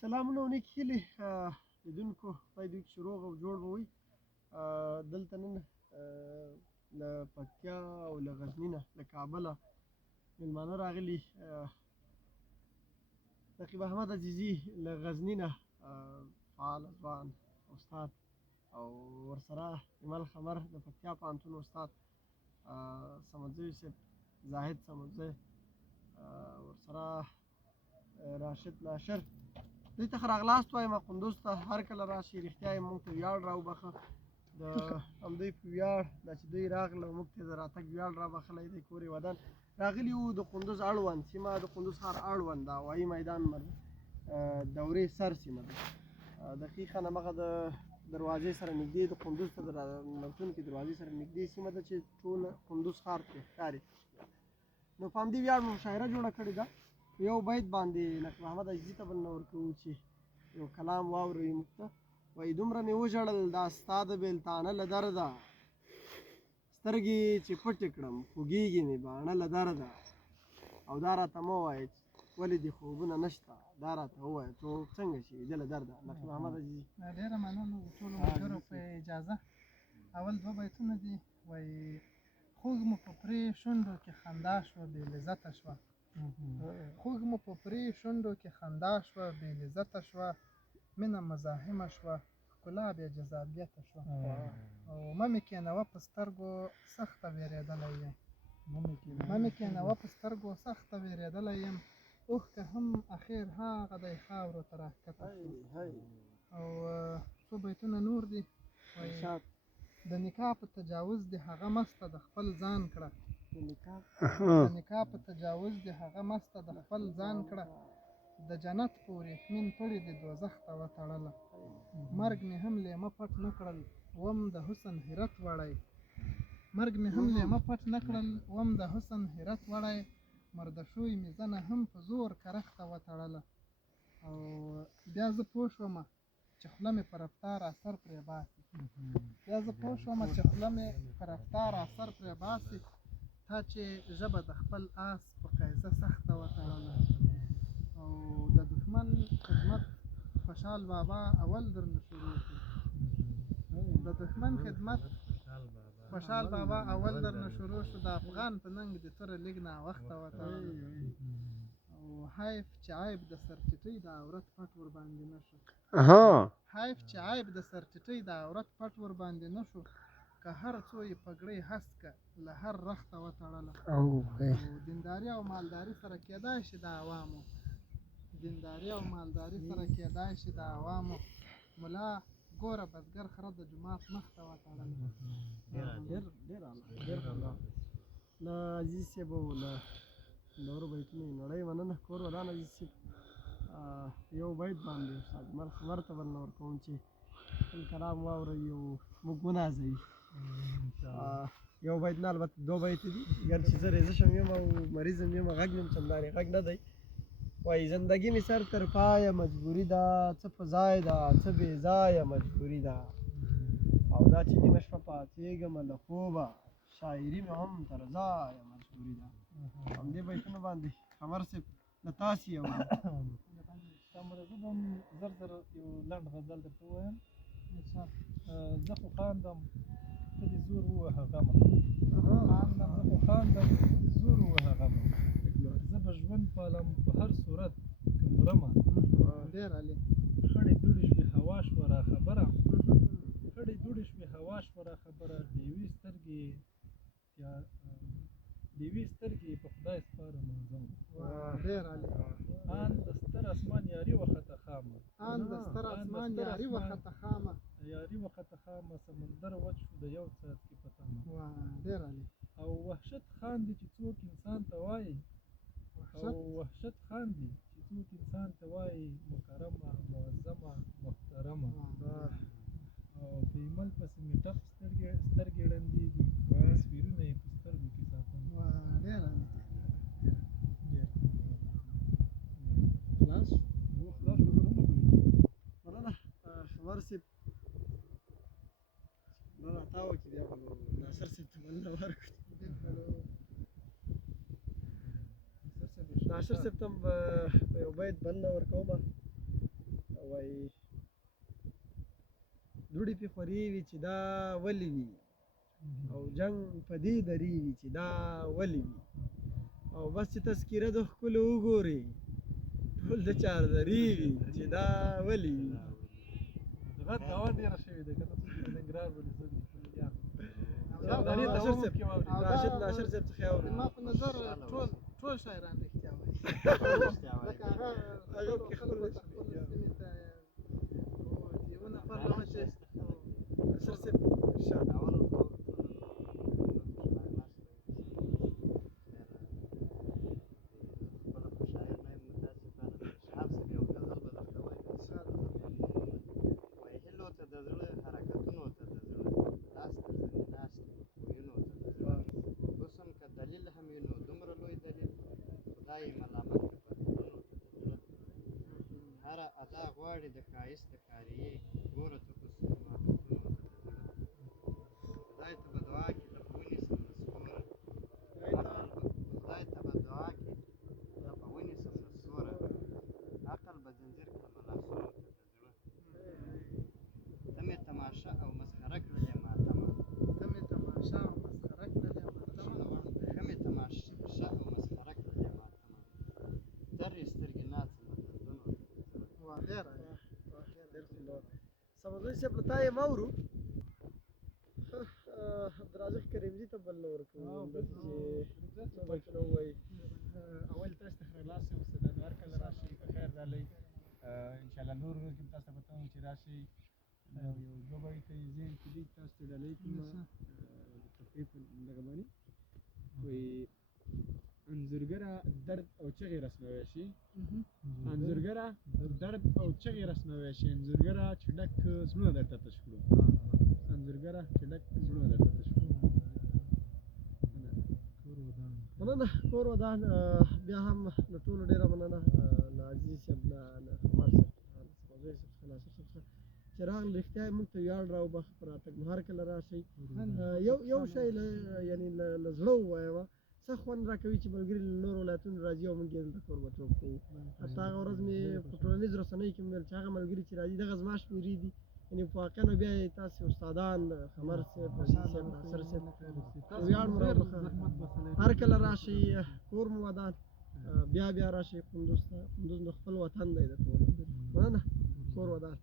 سلامونه او نیکې هیلې لیدونکو باید وي چې روغ او جوړ به وي. دلته نن له پکتیا او له غزني نه له کابله مېلمانه راغلي. رقیب احمد عزیزي له غزني نه فعال ځوان استاد، او ورسره ایمل خمر د پکتیا پوهنتون استاد، صمدزی صاحب، زاهد صمدزی، ورسره راشد ناشر. دوی ته ښه راغلاست وایم. قندوز ته هر کله راشي رښتیا یې موږ ته ویاړ راوبخښه. د همدوی په ویاړ دا چې دوی راغله او موږ ته د راتګ ویاړ رابخلی دی. کور یې ودان راغلي وو د قندوز اړوند سیمه، د قندوز ښار اړوند د هوایي میدان دورې سر سیمه ده. دقیقاً همغه د دروازې سره نږدې د قندوز ته د راننوتونکې دروازې سره نږدې سیمه ده چې ټول قندوز ښار پرې ښکاري. نو په همدې ویاړ مو مشاعره جوړه کړې ده. یو بیت باندې نقیب احمد عزیزي ته بل نه ورکوو چې یو کلام واوروي موږ ته. وایي دومره مې وژړل دا ستا د بېلتانه له درده، سترګې چې پټې کړم خوږېږي مې باڼه له درده. او دا راته مه وایه ولې دې خوبونه نشته، دا راته ووایه څوک څنګه شي ویده له درده. نقیب احمد عزیزي. ډېره مننه د ټولو ملګرو په اجازه. اول دوه بیتونه دي. وایي خوږ مو په پرې شونډو کې خندا شوه بې لذته شوه، خوږ مو په پرې شونډو کې خندا شوه بې لذته شوه، مینه مزاحمه شوه ښکلا بې جذابیته شوه. او مه مې کېنوه په سترګو سخته وېرېدلی یم، مه مې کېنوه په سترګو سخته وېرېدلی یم، اوښکه هم اخر هغه دی خاورو ته راښکته شوه. او څو بیتونه نور دي. وایي د نکاح په تجاوز دې هغه مسته د خپل ځان کړه، د نکاح په تجاوز دې هغه مسته د خپل ځان کړه، د جنت په وریښمین پړي دې دوزخ ته وتړله، مرګ مې هم لیمه پټ نه کړل وم د حسن حیرت وړی، مرګ مې هم لیمه پټ نه کړل وم د حسن حیرت وړی، مرده شوی مې زنه هم په زور کرخ ته وتړله. او بیا زه پوه شومه چې خوله مې په رفتار اثر پرې باسي، بیا زه پوه شومه چې خوله مې په رفتار اثر پرې باسي، تا چې ژبه د خپل آس په قیصه سخته وتړله. او د دښمن خدمت خوشحال بابا اول درنه شروع کړو، د دښمن خدمت خوشحال بابا اول درنه شروع شو، د افغان په ننګ دې توره لږ ناوخته وتړله. او حیف چې عیب د سرټیټۍ د عورت پټ ورباندې نه شو، حیف چې عیب د سرټیټۍ د عورت پټ ورباندې نه شو، که هر څو یې پګړۍ هسکه له هر رخته وتړله. او دینداري او مالداري سره کېدای شي د عوامو، دینداري او مالداري سره کېدای شي د عوامو، ملا ګوره بزګر خره د جومات مخ ته وتړله. ډېر له عزیز صاحب او له نورو بیتونو یې نړۍ مننه. کور ودان عزیز صاحب. یو بیت باندې استاد ایمل خمر ته بل نه ورکوم چې خپل کلام واوروي او موږ ونازوي. یو بیت نه البته دوه بیته دي، ګر چې زه ریزه شم یم او مریض یم غږ مې هم چندانې غږ نه دی. وایي زندګي مې سر تر پایه مجبوري ده، څه په ځای ده څه بې ځایه مجبوري ده، او دا چې نیمه شپه پاڅېږمه له خوبه شاعري مې هم تر ځایه مجبوري ده. همدې بیتونو باندې خمر صاحب له تاسې یو زه به هم زر یو لنډ غزل درته ووایم. زه خو خاندم ته دې زور ووهه غمه، زه خو خاندم زور ووهه غمه، زه به ژوند پالم په هر صورت که مرمه. ډېر عالي. خړې دوړې شوې هوا شوه را خبره، خړې دوړې شوې هوا شوه را خبره، ډېوې سترګې په خدای سپاره منظمه. ډېر عالي. ان د ستر اسمان یاري وخته خامه، ان د ستر اسمان یاري وخته خامه، یاري وخته خامه، سمندر وچ شو د یو څاڅکي په تمه. ډېر عالي. او وحشت خاندي چې څوک انسان ته وایي، او وحشت خاندي چې څوک انسان ته وایي مکرمه معظمه محترمه. او په ایمل پسې مې ټپ سترګې ړندېږي، تصویرونه یې په سترګو کې ساتم. ډېر عالي. خلاص مننه خمر صاحب. دا راته وکړي بیا به ناصر صاحب ته بل نه ورکړو. ناصر صاحب ته به یو بیت بل نه ورکومه. دوړې پې خورې وي چې دا ولې وي او جنګ په دې درې وي چې دا ولې وي او بس چې تذکیره د ښکلو وګورې ټول د چاردرې وي چې دا ولې وي غټ هوا ډېره شوې ده که ته څوک د ننګرهار ولسوالۍ زردالي ناشر صاحب ناشر صاحب څخه اوري ما په نظر ټول شاعران رښتیا وایي لکه هغه کې خپل سیمې ته یو نفر راوچې ناشر صاحب ارشاد غواړي د ښایست د کاریې ګوره ته په سپینو عفتونو ته د زړه خدای ته به دعا کړي ته به ونیسم له سپوره خدای ته به دعا کړي ته به ونیسم له سوره عقل به ځنځیر کړمه لاسونو ته د زړه ته مې تماشه او مسخره کړلې ماتمه ته مې تماشه او مسخره کړلې ماتمه ښه مې تماشه او مسخره کړلې ماتمه درې سترګې ناڅمه دردونو ډېر سمندري صاحب له تا یې ماورو عبدالرازق کریمزي ته بل نه ورکوو چې څه ووایي اول تاسو ته خلاص یم استاد هر کله راشئ په خیر رالی انشاءالله نور ورځ کې تاسو ته به ته چې راشئ یو دوه به ته یې ذهن کې دي تاسو ته ډالۍ کومه د تفریح په دغه باندې وایي انځورګره درد او چغې رسموی شي انځورګره درد او چغې رسموی شي انځورګره چې ډک زړونه درته تش کړو انځورګره چې ډک زړونه درته تش کړو مننه کور ودان بیا هم له ټولو ډېره مننه له عزیز صاحب نه له خمار صاحب سمندري صاحب څخه ناصر صاحب څخه چې راغلل رښتیا یې موږ ته ویاړ راوبخ په راتګ نو هر کله راشئ یو شی یعنې له زړه ووایمه څه خوند راکوي چې ملګري له نورو ولایتونو راځي او موږ یې دلته کوربه‌توب کوو حتی هغه ورځ مې په ټولنیزو رسنیو کې مې ویل چې هغه ملګري چې راځي دغه زما شمېرې دي یعنې په واقعا نو بیا یې تاسې استادان خمر صاحب عزیز صاحب ناصر صاحب ویاړ مو راوبخه هر کله راشئ کور مو ودان بیا راشئ کندوز ته کندوز نو خپل وطن دی د ټولو مننه کور ودان